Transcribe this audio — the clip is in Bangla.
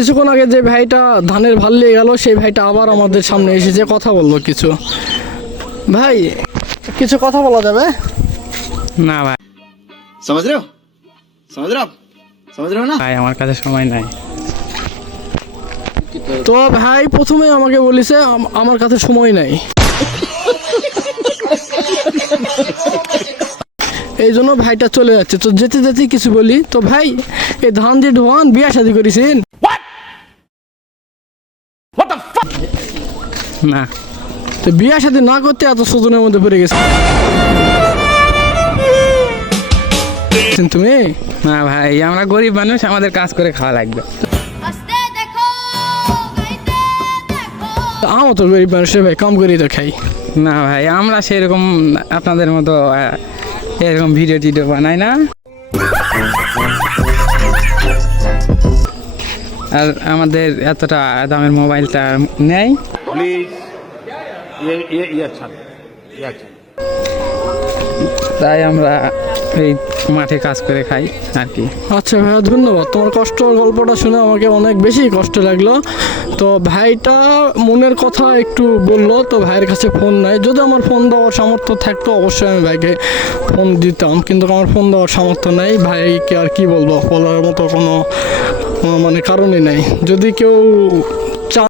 কিছুক্ষণ আগে যে ভাইটা ধানের ভাল নিয়ে গেল সেই ভাইটা আবার আমাদের সামনে এসেছে, কথা বললো কিছু। ভাই কিছু কথা বলা যাবে? না ভাই, समझ रहे हो आप समझ रहे हो ना ভাই আমার কাছে সময় নাই। তো ভাই প্রথমে আমাকে বলেছে আমার কাছে সময় নাই, এই জন্য ভাইটা চলে যাচ্ছে। তো যেতে যেতে কিছু বলি, তো ভাই এই ধান দিয়ে ঢোয়ান বিয়া শাদী করেছেন? না তো বিয়া শাদী না করতে এত সজনের মধ্যে পড়ে গেছে তুমি? না ভাই, আমরা গরিব মানুষ, আমাদের কাজ করে খাওয়া লাগবে। আমার তো গরিব মানুষের ভাই, কাম করেই তো খাই। না ভাই, আমরা সেরকম আপনাদের মতো এরকম ভিডিও টিডিও বানাই না। আর আমাদের এতটা দামের মোবাইলটা নেই। তাই আমরা এই মাঠে কাজ করে খাই আর কি। আচ্ছা ভাইয়া, ধন্যবাদ। তোমার কষ্টের গল্পটা শুনে আমাকে অনেক বেশি কষ্ট লাগলো। তো ভাইটা মনের কথা একটু বললো, তো ভাইয়ের কাছে ফোন নাই। যদি আমার ফোন দেওয়ার সামর্থ্য থাকতো অবশ্যই আমি ভাইকে ফোন দিতাম, কিন্তু আমার ফোন দেওয়ার সামর্থ্য নেই। ভাইকে আর কি বলবো, বলার মতো কোনো মানে কারণই নাই। যদি কেউ